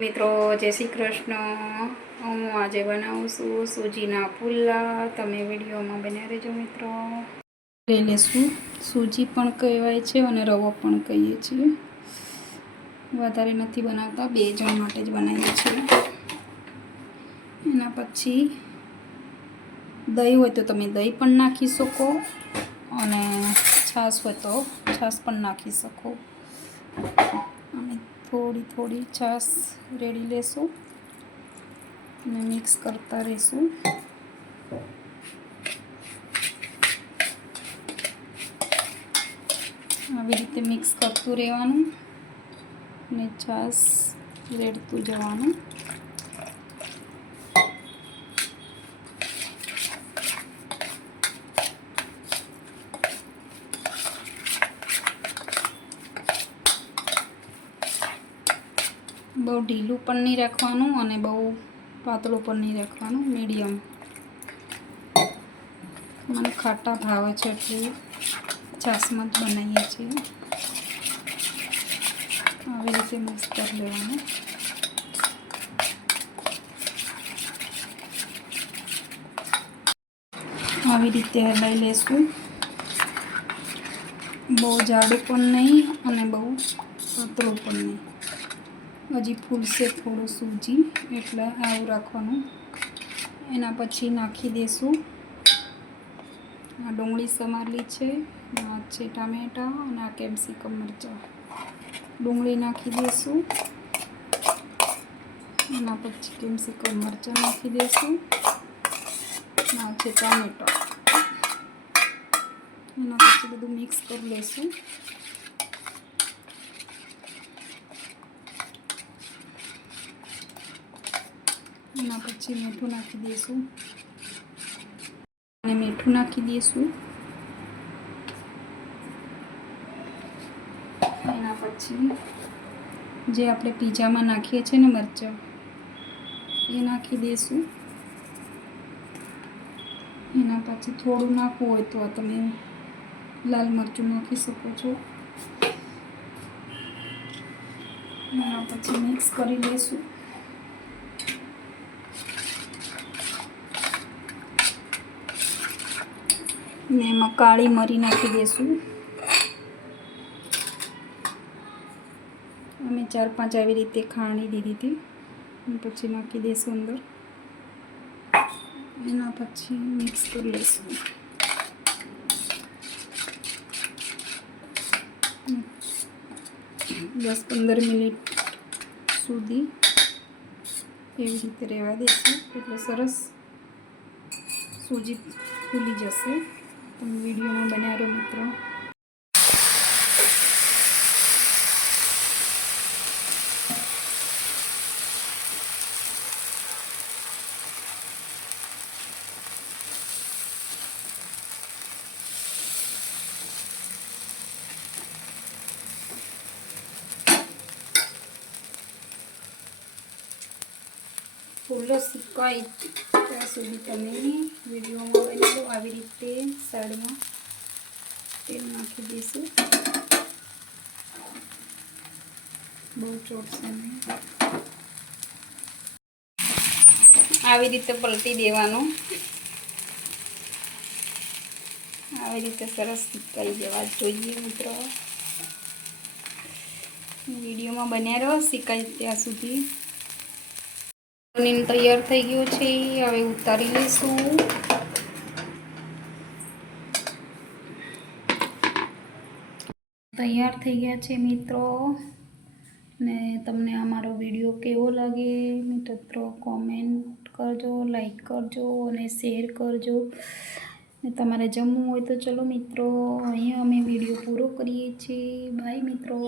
મિત્રો, જય શ્રી કૃષ્ણ. હું આજે બનાવું છું સૂજીના પુલ્લા તમે વિડીયોમાં બન્યા રહેજો મિત્રો. લઈ લેશું સૂજી પણ કહેવાય છે અને રવો પણ કહીએ છીએ. વધારે નથી બનાવતા, બે જણ માટે જ બનાવીએ છીએ. એના પછી દહીં હોય તો તમે દહીં પણ નાખી શકો અને છાશ હોય તો છાશ પણ નાખી શકો. અને થોડી થોડી છાશ રેડી લેશું અને મિક્સ કરતા રહીશું. આવી રીતે મિક્સ કરતું રહેવાનું અને છાશ રેડતું જવાનું. બહુ ઢીલું પણ નહીં રાખવાનું અને બહુ પાતળું પણ નહીં રાખવાનું, મીડિયમ. મને ખાટા ભાવે છે એટલે ચાસમાં જ બનાવીએ છીએ. આવી રીતે મિક્સ કરી લેવાનું. આવી રીતે હલાવી લેશું. બહુ જાડું પણ નહીં અને બહુ પાતળું પણ નહીં. હજી ફૂલશે થોડું સૂજી, એટલે આવું રાખવાનું. એના પછી નાખી દઈશું આ ડુંગળી સમારેલી છે, આ છે ટામેટાં અને આ કેપ્સિકમ મરચાં. ડુંગળી નાખી દઈશું એના પછી કેપ્સિકમ મરચાં નાખી દઈશું આ છે ટામેટા. એના પછી બધું મિક્સ કરી લઈશું એના પછી મીઠું નાખી દઈશું. અને મીઠું નાખી દઈશું. એના પછી જે આપણે પીઝામાં નાખીએ છીએ ને મરચાં, એ નાખી દઈશું. એના પછી થોડું નાખવું હોય તો તમે લાલ મરચું નાખી શકો છો. એના પછી મિક્સ કરી લઈશું. ને એમાં કાળી મરી નાખી દઈશું અમે ચાર પાંચ આવી રીતે ખાણી દીધી હતી. પછી નાખી દઈશું અંદર. એના પછી મિક્સ કરી લઈશું. દસ પંદર મિનિટ સુધી એવી રીતે રહેવા દઈશું એટલે સરસ સૂજી ફૂલી જશે. તમે વિડીયોમાં રહો મિત્રો. ફૂલો સુકાય ત્યાં સુધી તમે વિડીયોમાં બનાવો આવી રીતે સાઈડમાં તેલ નાખી દઈશું બહુ ચોટશે નહીં આવી રીતે પલટી દેવાનું આવી રીતે સરસ સુકાઈ જવા જોઈએ મિત્રો વિડીયોમાં બન્યા રહો શીખાય ત્યાં સુધી પનીર તૈયાર થઈ ગયું છે. હવે ઉતારી લઈશું. તૈયાર થઈ ગયા છે મિત્રો. ને તમને અમારો વીડિયો કેવો લાગે મિત્રો કોમેન્ટ કરજો લાઈક કરજો અને શેર કરજો. ને તમારે જમવું હોય તો ચલો મિત્રો, અહીંયા અમે વીડિયો પૂરો કરીએ છીએ. બાય મિત્રો.